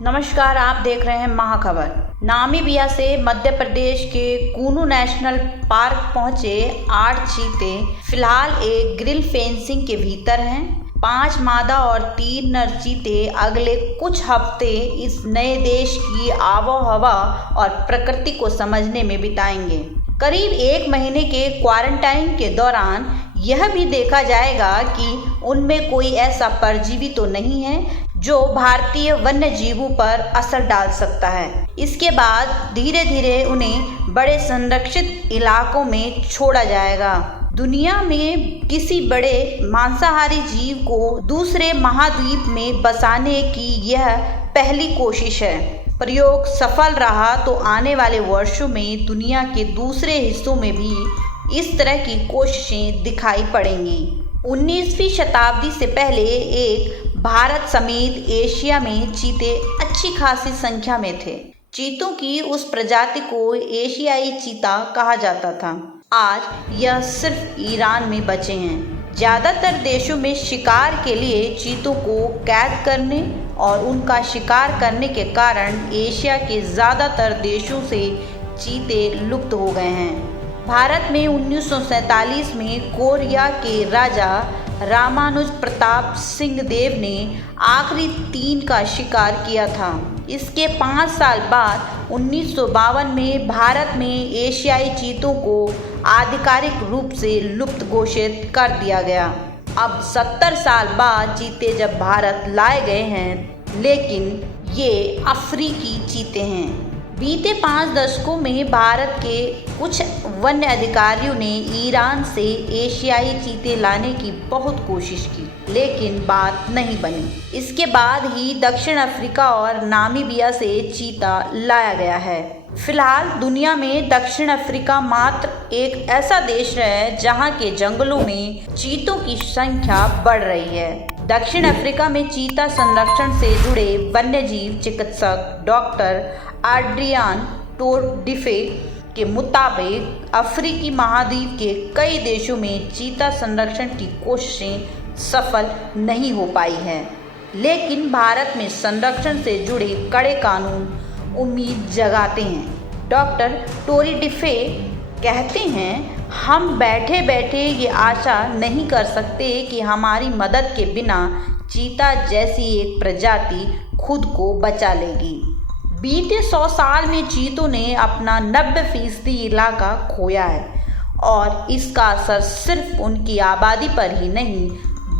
नमस्कार, आप देख रहे हैं महाखबर। नामीबिया से मध्य प्रदेश के कूनू नेशनल पार्क पहुंचे 8 चीते फिलहाल एक ग्रिल फेंसिंग के भीतर हैं। 5 मादा और 3 नर चीते अगले कुछ हफ्ते इस नए देश की आबोहवा और प्रकृति को समझने में बिताएंगे। करीब 1 महीने के क्वारंटाइन के दौरान यह भी देखा जाएगा कि उनमें कोई ऐसा परजीवी तो नहीं है जो भारतीय वन्य जीवों पर असर डाल सकता है। इसके बाद धीरे धीरे उन्हें बड़े संरक्षित इलाकों में छोड़ा जाएगा। दुनिया में किसी बड़े मांसाहारी जीव को दूसरे महाद्वीप में बसाने की यह पहली कोशिश है। प्रयोग सफल रहा तो आने वाले वर्षों में दुनिया के दूसरे हिस्सों में भी इस तरह की कोशिशें दिखाई पड़ेंगी। 19वीं शताब्दी से पहले एक भारत समेत एशिया में चीते अच्छी खासी संख्या में थे। चीतों की उस प्रजाति को एशियाई चीता कहा जाता था। आज यह सिर्फ ईरान में बचे हैं। ज़्यादातर देशों में शिकार के लिए चीतों को कैद करने और उनका शिकार करने के कारण एशिया के ज़्यादातर देशों से चीते लुप्त हो गए हैं। भारत में 1947 में कोरिया के राजा रामानुज प्रताप सिंह देव ने आखिरी 3 का शिकार किया था। इसके 5 साल बाद 1952 में भारत में एशियाई चीतों को आधिकारिक रूप से लुप्त घोषित कर दिया गया। अब 70 साल बाद चीते जब भारत लाए गए हैं, लेकिन ये अफ्रीकी चीते हैं। बीते 5 दशकों में भारत के कुछ वन्य अधिकारियों ने ईरान से एशियाई चीते लाने की बहुत कोशिश की, लेकिन बात नहीं बनी। इसके बाद ही दक्षिण अफ्रीका और नामीबिया से चीता लाया गया है। फिलहाल दुनिया में दक्षिण अफ्रीका मात्र एक ऐसा देश है जहां के जंगलों में चीतों की संख्या बढ़ रही है। दक्षिण अफ्रीका में चीता संरक्षण से जुड़े वन्यजीव चिकित्सक डॉक्टर एड्रियान टोरडिफे के मुताबिक अफ्रीकी महाद्वीप के कई देशों में चीता संरक्षण की कोशिशें सफल नहीं हो पाई हैं, लेकिन भारत में संरक्षण से जुड़े कड़े कानून उम्मीद जगाते हैं। डॉक्टर टोरडिफे कहते हैं, हम बैठे बैठे ये आशा नहीं कर सकते कि हमारी मदद के बिना चीता जैसी एक प्रजाति खुद को बचा लेगी। बीते 100 साल में चीतों ने अपना 90% इलाका खोया है और इसका असर सिर्फ उनकी आबादी पर ही नहीं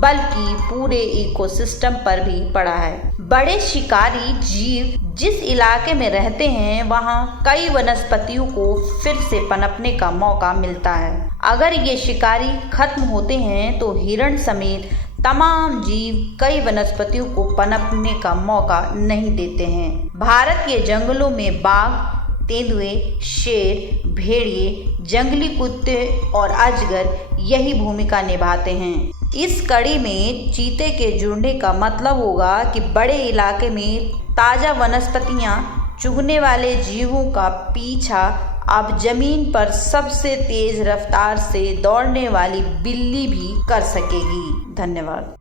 बल्कि पूरे इकोसिस्टम पर भी पड़ा है। बड़े शिकारी जीव जिस इलाके में रहते हैं वहाँ कई वनस्पतियों को फिर से पनपने का मौका मिलता है। अगर ये शिकारी खत्म होते हैं तो हिरण समेत तमाम जीव कई वनस्पतियों को पनपने का मौका नहीं देते हैं। भारत के जंगलों में बाघ, तेंदुए, शेर, भेड़िए, जंगली कुत्ते और अजगर यही भूमिका निभाते हैं। इस कड़ी में चीते के जुड़ने का मतलब होगा कि बड़े इलाके में ताज़ा वनस्पतियां चुगने वाले जीवों का पीछा अब जमीन पर सबसे तेज रफ्तार से दौड़ने वाली बिल्ली भी कर सकेगी। धन्यवाद।